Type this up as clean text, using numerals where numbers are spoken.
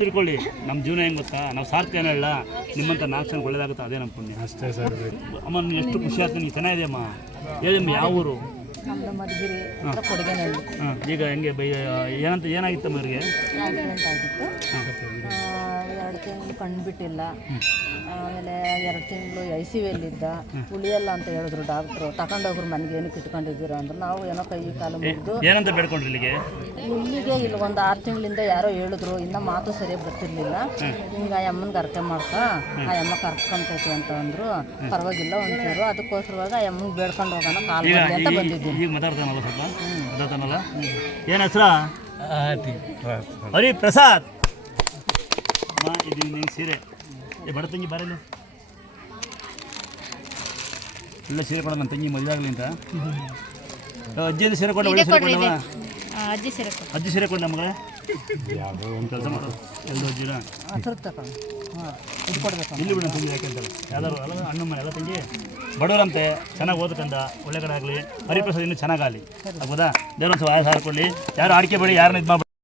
ತಿಳ್ಕೊಳ್ಳಿ ನಮ್ಮ ಜೀವನ ಹೆಂಗೆ ಗೊತ್ತಾ, ನಾವು ಸಾರ್ಥಿ ಅನ್ನಲ್ಲ ನಿಮ್ಮಂತ 4 ಜನ ಒಳ್ಳೇದಾಗುತ್ತೆ, ಅದೇ ನಮ್ಮ ಪುಣ್ಯ ಅಷ್ಟೇ ಸರ್. ಅಮ್ಮ ನೀನು ಎಷ್ಟು ಖುಷಿ ಆಗ್ತದೆ, ನೀನು ಚೆನ್ನಾಗಿದೆಯಮ್ಮ. ಹೇಳಿಮ್ಮ ಯಾವ ಊರು? ನಮ್ಮದು ಮಧುಗಿರಿ ಹತ್ರ ಕೊಡಗೇನಹಳ್ಳಿ. ಈಗ ಹೆಂಗೆ ಏನಾಗಿತ್ತಮ್ಮ ಇವ್ರಿಗೆ? ಆಕ್ಸಿಡೆಂಟ್ ಆಗಿತ್ತು. 2 ತಿಂಗಳು ಕಂಡುಬಿಟ್ಟಿಲ್ಲ. ಆಮೇಲೆ 2 ತಿಂಗಳು ICUಯಲ್ಲಿದ್ದ. ಉಳಿಯಲ್ಲ ಅಂತ ಹೇಳಿದ್ರು ಡಾಕ್ಟ್ರು. ತಗೊಂಡೋಗ್ರು ಮನೆಗೆ ಏನಕ್ಕೆ ಇಟ್ಕೊಂಡಿದ್ದೀರ ಅಂದ್ರೆ ನಾವು ಏನೋ ಕೈ ಕಾಲು ಮುಗಿದು ಏನಂತ ಬೇಡ್ಕೊಂಡ್ರಿ ಇಲ್ಲಿಗೆ ಇಲ್ಲಿ ಒಂದು 6 ತಿಂಗಳಿಂದ ಯಾರೋ ಹೇಳಿದ್ರು, ಇನ್ನೂ ಮಾತು ಸರಿಯಾಗಿ ಬರ್ತಿರ್ಲಿಲ್ಲ. ಹಿಂಗೆ ಅಮ್ಮನಿಗೆ ಅರ್ಥ ಮಾಡ್ಕೊ, ಆ ಅಮ್ಮ ಕರ್ಸ್ಕೊಂತೈತಿ ಅಂತ ಅಂದರು. ಪರವಾಗಿಲ್ಲ ಒಂಚೂರು, ಅದಕ್ಕೋಸ್ಕರವಾಗ ಆ ಅಮ್ಮನಿಗೆ ಬೇಡ್ಕೊಂಡು ಹೋಗೋಣ ಕಾಲ್ ಅಂತ ಬಂದಿದ್ದೀನಿ. ಈಗ ಮಾತಾಡ್ತಾನಲ್ಲ ಸ್ವಲ್ಪ ಮಾತಾಡ್ತಾನಲ್ಲ, ಏನು ಹೆಸರಾ? ಹರಿ ಪ್ರಸಾದ್. ಅಮ್ಮ ಇದು ನಿಂಗೆ ಸೀರೆ ಬಡ ತಂಗಿ ಬರಲಿ, ಎಲ್ಲ ಸೀರೆ ಕೊಡೋಣ ನನ್ನ ತಂಗಿ ಮದುವೆ ಆಗಲಿ ಅಂತ. ಅಜ್ಜಿಯಿಂದ ಸೀರೆ ಕೊಡ, ಒಳ್ಳೆ ಸೀರೆ ಕೊಡವ. ಅಜ್ಜಿ ಸೀರೆ ಕೊಡಲ ಮಗಳೇ. ಯಾವುದೋ ಒಂದು ಕೆಲಸ ಮಾಡೋದು, ಎಲ್ಲರೂ ಅಜ್ಜಿನ ಇದು ಕೊಡ್ಬೇಕು. ಇಲ್ಲಿ ಬಿಡ ತಂಗಿ ಯಾಕೆಂತಾರೆ ಯಾವ್ದಾರು ಅಲ್ಲ ಅಣ್ಣ ಮನೆ ಎಲ್ಲ ತಂಗಿ ಬಡವರಂತೆ, ಚೆನ್ನಾಗಿ ಓದಕಂದ ಒಳ್ಳೆ ಕಡೆ ಆಗಲಿ. ಹರಿಪ್ರಸಾದ್ ಇನ್ನೂ ಚೆನ್ನಾಗಲಿ ಆಗ್ಬೋದಾ? ದೇವ್ರ ಒಂದು 1000 ಕೊಡಲಿ. ಯಾರು ಆಡಿಕೆ ಬೇಡಿ, ಯಾರನ್ನ ಇದು ಮಾಡಿ